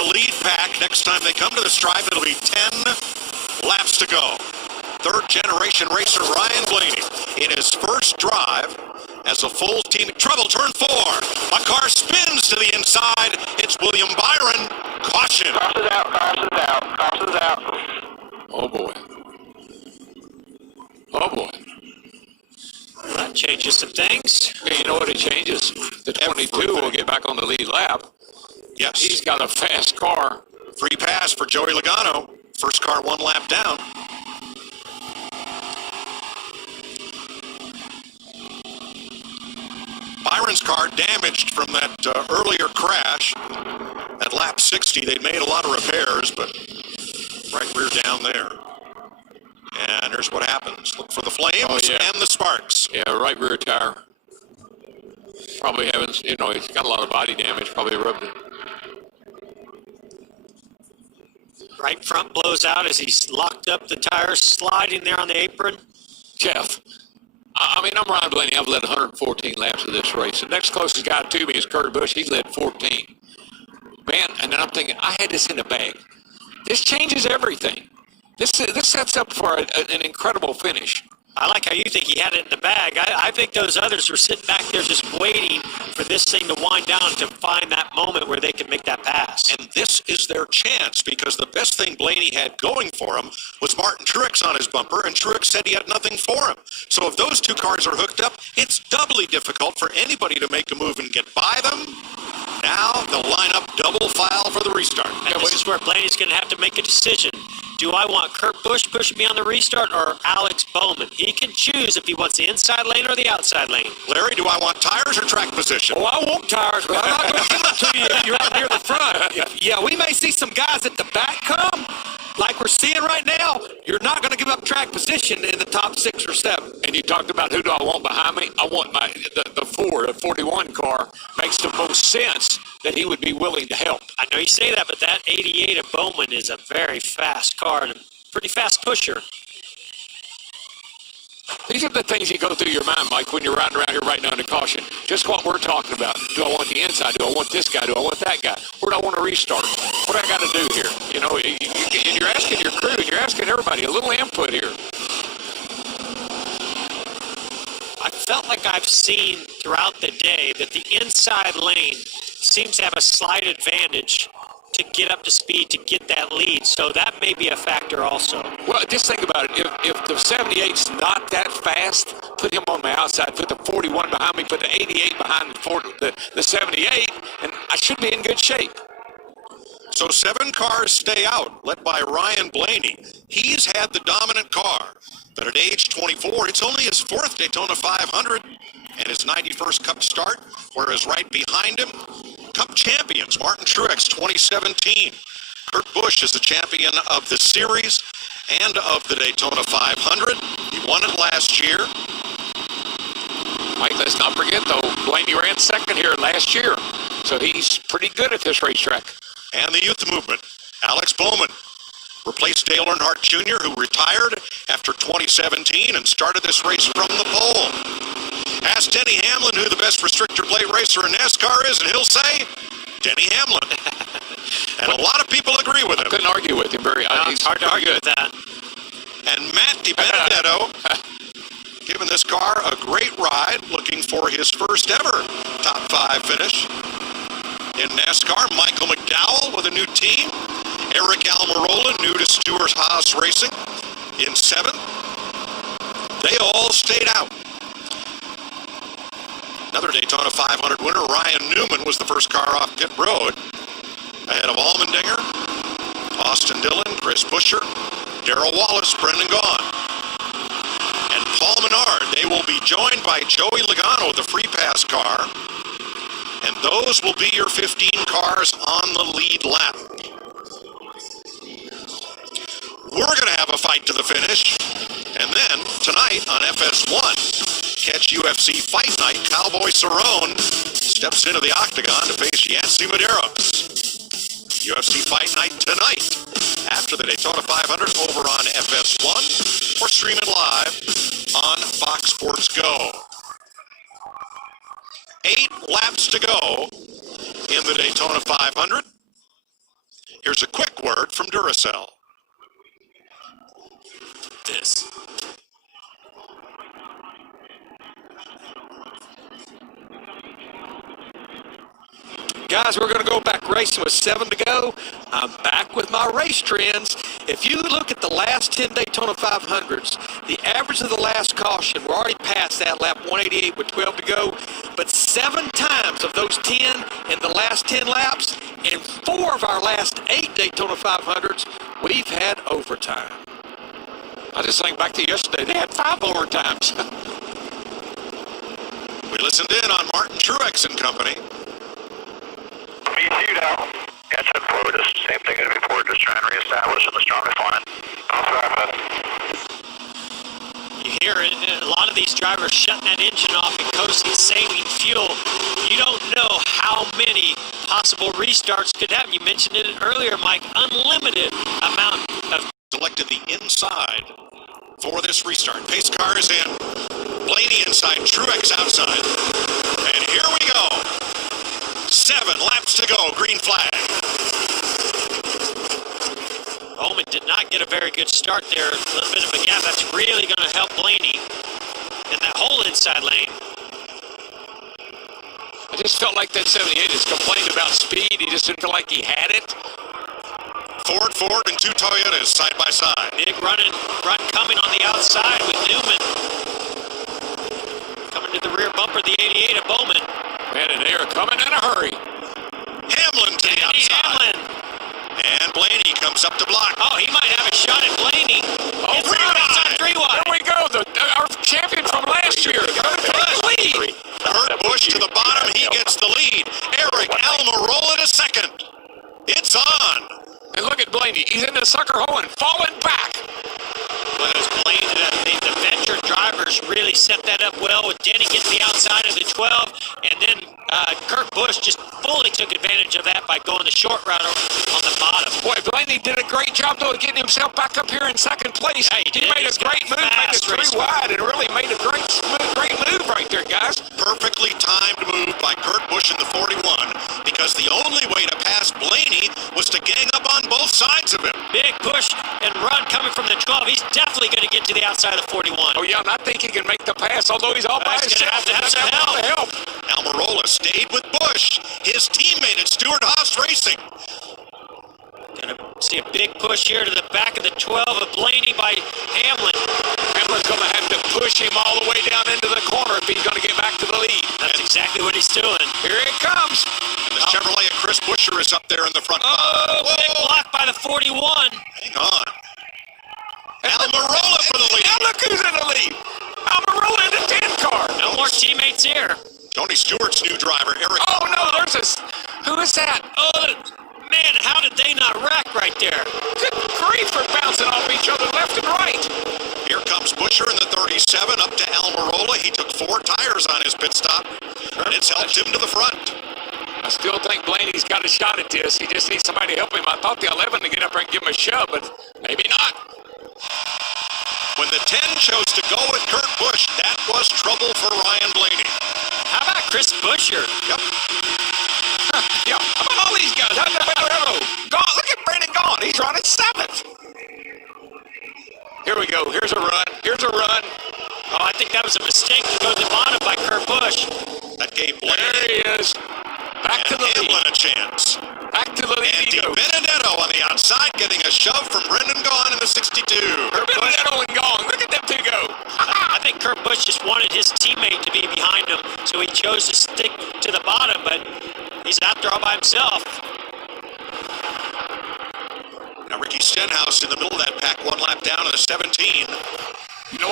the lead pack. Next time they come to the stripe, it'll be 10 laps to go. Third-generation racer Ryan Blaney in his first drive as a full team. Trouble, turn 4. A car spins to the inside. It's William Byron. Caution. Crosses out. Oh, boy. Oh, boy. That changes some things. Yeah, you know what it changes? The 22 will get back on the lead lap. Yes. He's got a fast car. Free pass for Joey Logano. First car 1 lap down. Byron's car damaged from that earlier crash. At lap 60, they made a lot of repairs, but right rear down there. And here's what happens. Look for the flames and the sparks. Yeah, right rear tire. Probably haven't, he's got a lot of body damage. Probably rubbed it. Right front blows out as he's locked up the tires, sliding there on the apron. Jeff, I'm Ryan Blaney. I've led 114 laps of this race. The next closest guy to me is Kurt Busch. He led 14. Man, and then I'm thinking, I had this in the bag. This changes everything. This sets up for an incredible finish. I like how you think he had it in the bag. I think those others were sitting back there just waiting for this thing to wind down to find that moment where they can make that pass. And this is their chance, because the best thing Blaney had going for him was Martin Truex on his bumper, and Truex said he had nothing for him. So if those two cars are hooked up, it's doubly difficult for anybody to make a move and get by them. Now they'll line up double file for the restart. And this is where Blaney's going to have to make a decision. Do I want Kurt Busch pushing me on the restart or Alex Bowman? He can choose if he wants the inside lane or the outside lane. Larry, do I want tires or track position? Oh, I want tires, but I'm not going to give them to you if you're out near the front. Yeah, we may see some guys at the back come, like we're seeing right now. You're not going to give up track position in the top 6 or 7. And you talked about who do I want behind me? I want the 41 car. Makes the most sense that he would be willing to help. I know you say that, but that 88 of Bowman is a very fast car and a pretty fast pusher. These are the things that go through your mind, Mike, when you're riding around here right now in the caution. Just what we're talking about. Do I want the inside? Do I want this guy? Do I want that guy? Where do I want to restart? What do I got to do here? You're asking your crew, you're asking everybody a little input here. I felt like I've seen throughout the day that the inside lane seems to have a slight advantage to get up to speed, to get that lead. So that may be a factor also. Well, just think about it. If the 78's not that fast, put him on the outside, put the 41 behind me, put the 88 behind the 78, and I should be in good shape. So 7 cars stay out, led by Ryan Blaney. He's had the dominant car, but at age 24, it's only his 4th Daytona 500 and his 91st Cup start, whereas right behind him, Cup champions, Martin Truex, 2017. Kurt Busch is the champion of the series and of the Daytona 500. He won it last year. Mike, let's not forget, though, Blaney ran second here last year, so he's pretty good at this racetrack. And the youth movement, Alex Bowman replaced Dale Earnhardt Jr., who retired after 2017 and started this race from the pole. Ask Denny Hamlin who the best restrictor plate racer in NASCAR is, and he'll say, Denny Hamlin. And a lot of people agree with him. I couldn't argue with him. It's hard to argue with that. And Matt DiBenedetto giving this car a great ride, looking for his first ever top 5 finish. In NASCAR, Michael McDowell with a new team. Eric Almirola, new to Stewart Haas Racing, in 7th. They all stayed out. Another Daytona 500 winner, Ryan Newman, was the first car off pit road, ahead of Allmendinger, Austin Dillon, Chris Buescher, Darrell Wallace, Brendan Gaughan, and Paul Menard. They will be joined by Joey Logano with the free pass car, and those will be your 15 cars on the lead lap. We're going to have a fight to the finish, and then tonight on FS1, catch UFC Fight Night. Cowboy Cerrone steps into the octagon to face Yancy Medeiros. UFC Fight Night tonight after the Daytona 500 over on FS1 or stream it live on Fox Sports Go. 8 laps to go in the Daytona 500. Here's a quick word from Duracell. This. Guys, we're going to go back racing with 7 to go. I'm back with my race trends. If you look at the last 10 Daytona 500s, the average of the last caution, we're already past that lap 188 with 12 to go, but 7 times of those 10 in the last 10 laps, and 4 of our last 8 Daytona 500s, we've had overtime. I just think back to yesterday, they had 5 overtimes. We listened in on Martin Truex and company. Me too now. Got some forward, just same thing as before, just trying to reestablish in the strongest line. You hear it, a lot of these drivers shutting that engine off and coasting, saving fuel. You don't know how many possible restarts could happen. You mentioned it earlier, Mike. Unlimited amount of. Selected the inside for this restart. Pace car is in. Blaney inside, Truex outside. And here we go. 7 laps to go, green flag. Bowman did not get a very good start there. A little bit of a gap. That's really going to help Blaney in that whole inside lane. I just felt like that 78 just complained about speed. He just didn't feel like he had it. Ford, and 2 Toyotas side by side. Big run coming on the outside with Newman. Coming to the rear bumper, the 88 of Bowman. Man, and they are coming in a hurry. Hamlin to the outside. Hamlin. And Blaney comes up to block. Oh, he might have a shot at Blaney. Oh, Inside 3 wide. There we go. Our champion from last year. Lead. Kurt Busch to the bottom. He gets the lead. Eric Almirola to second. It's on. And look at Blaney. He's in the sucker hole and falling back. Well, those Blaney, the veteran drivers really set that up well with Denny getting the outside of the 12, and then Kurt Busch just fully took advantage of that by going the short route on the bottom. Boy, Blaney did a great job, though, of getting himself back up here in second place. Yeah, he made a great move, made it 3 wide, and really made a great move right there, guys. Perfectly timed move by Kurt Busch in the 41, because the only way to pass Blaney was to gang up on both sides of him. Big push and run coming from the 12. He's definitely going to get to the outside of 41. Oh, yeah, and I think he can make the pass, although he's all by He's going himself. to have some help. Almirola stayed with Busch, his teammate at Stewart-Haas Racing. Going to see a big push here to the back of the 12 of Blaney by Hamlin. Hamlin's going to have to push him all the way down into the corner if he's going to get back to the lead. That's exactly what he's doing. Here it comes. And the Chevrolet of Chris Buescher is up there in the front. Oh, big block by the 41. Hang on. Almirola for the lead. Now look who's in the lead. Almirola in the 10 car. No more teammates here. Tony Stewart's new driver, Eric. Oh, no, there's a... Who is that? Oh, man, how did they not wreck right there? Good grief for bouncing off each other left and right. Here comes Buescher in the 37 up to Almirola. He took 4 tires on his pit stop, and it's helped him to the front. I still think Blaney's got a shot at this. He just needs somebody to help him. I thought the 11 to get up there and give him a shove, but maybe not. When the 10 chose to go with Kurt Busch, that was trouble for Ryan Blaney. How about Chris Buescher? Yep. Yeah, how about all these guys? How's that Gone. Look at Brandon Gone. He's running 7th. Here we go. Here's a run. Here's a run. Oh, I think that was a mistake to go to the bottom by Kurt Busch. That gave There Blaney he is. Back to and the lead. Hamlin a chance. Back to the lead he Andy goes. Benedetto on the outside getting a shove from Brendan Gaughan in the 62. Benedetto and Gone. Look at them two go. I think Kurt Busch just wanted his teammate to be behind him, so he chose to stick to the bottom, but he's out there all by himself. Now Ricky Stenhouse in the middle of that pack, 1 lap down in the 17.